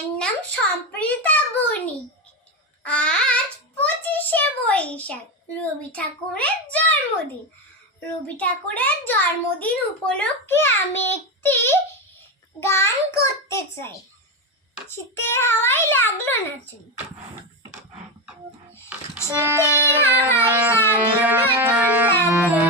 মায়ের নাম সম্প্রীতা বণিক। আজ 25শে বৈশাখ, রবি ঠাকুরের জন্মদিন। রবি ঠাকুরের জন্মদিন উপলক্ষে আমি একটি গান করতে চাই। শীতের হাওয়ায় লাগলো না চুল, শীতের হাওয়ায় লাগলো না চুল, লাগলো